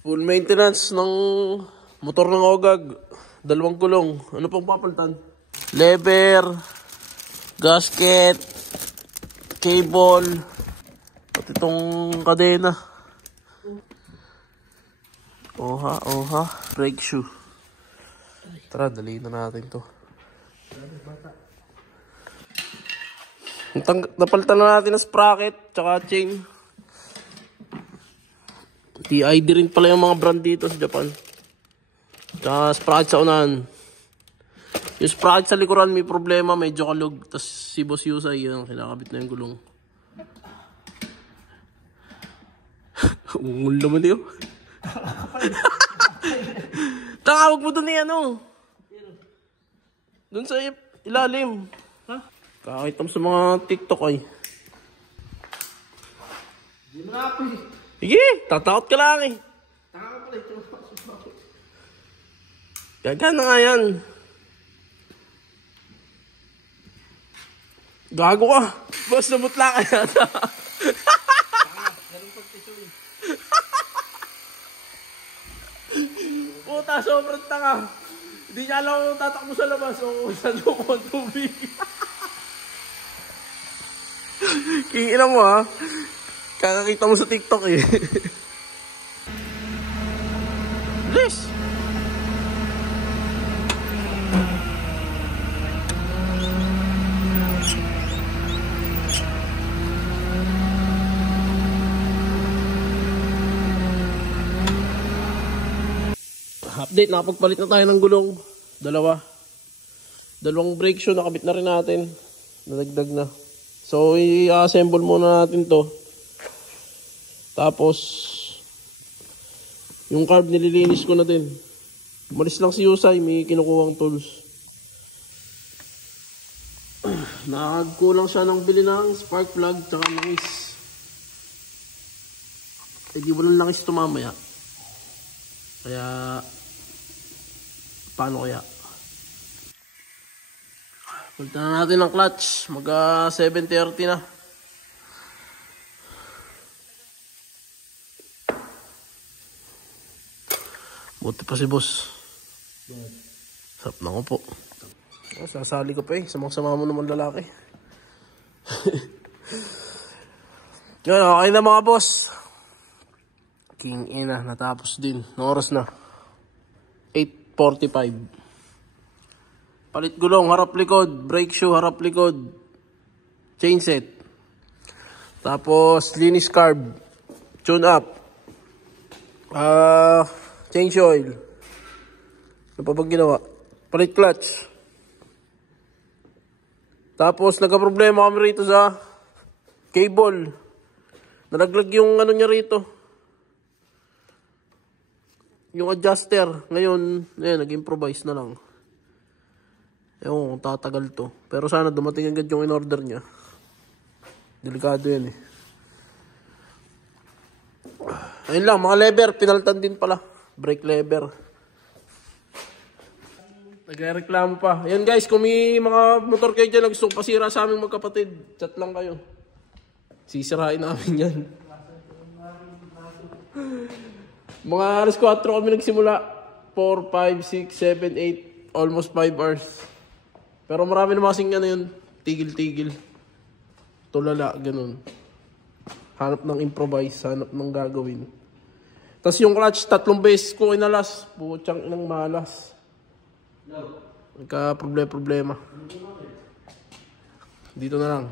Full maintenance ng motor ng Ogag. 2 gulong. Ano pang papalitan? Lever, gasket, cable, at itong kadena. Oha, brake shoe. Tara, daliin na natin to. Napalitan na natin ang sprocket, tsaka chain. TID rin pala yung mga brand dito sa Japan. Tsaka sprocket sa unahan. Yung sprocket sa likuran may problema, medyo kalug. Tapos si Boss Yusay, yun, kinakabit na yung gulong. Ungol naman yun. Tawag mo dun eh, ano? Dun sa ilalim. Ha? Kakakita mo sa mga TikTok ay. Hindi mo na ako eh. Sige, tatakot ka lang eh. Taka ka pala ito. Gagana nga yan. Gago ka. Boss, namutla ka yata. Ganun pagtisun. Puta, sobrang tanga. Hindi niya alam kung tatakbo sa labas o saan yung kong tubig. Kingina mo ha. Kakakita mo sa TikTok eh. Please. Update, nakapagpalit na tayo ng gulong. 2. 2 brake shoe, nakabit na rin natin. Nadagdag na. So, i-assemble muna natin to. Tapos, yung carb nililinis ko na din. Umalis lang si Yusay, may kinukuhang tools. Nakagkulang siya ng bili ng spark plug tsaka langis. Eh di walang langis ito mamaya. Kaya, paano kaya? Palitan na natin ang clutch. Mag 7:30 na. Buti pa si boss. Sarap na ko po. Sasali ko pa eh. Samang-sama mo naman lalaki. Yun, okay na mga boss. King ina, natapos din. Oras na. 8:45. Palit gulong, harap likod. Brake shoe, harap likod. Chain set. Tapos, linis carb. Tune up. Change oil. Ano pa bang ginawa? Palit clutch. Tapos, nagka-problema kami rito sa cable. Nalaglag yung ano niya rito. Yung adjuster. Ngayon, nag-improvise na lang. Ewan kung tatagal to. Pero sana dumating agad yung in-order niya. Delikado yan eh. Ayun lang, mga lever. Pinaltan din pala. Brake lever. Nagreklamo pa. Ayan guys, kung may mga motor kayo dyan na gusto pasira sa aming magkapatid, chat lang kayo. Sisirain namin yan. Mga alas 4 kami nagsimula. 4, 5, 6, 7, 8. Almost 5 hours. Pero marami na masing ano yun. Tigil-tigil. Tulala, ganun. Hanap ng improvise. Hanap ng gagawin. Tapos yung clutch, 3 beses ko inalas. Putsang inang malas. Nagka problema. Dito na lang.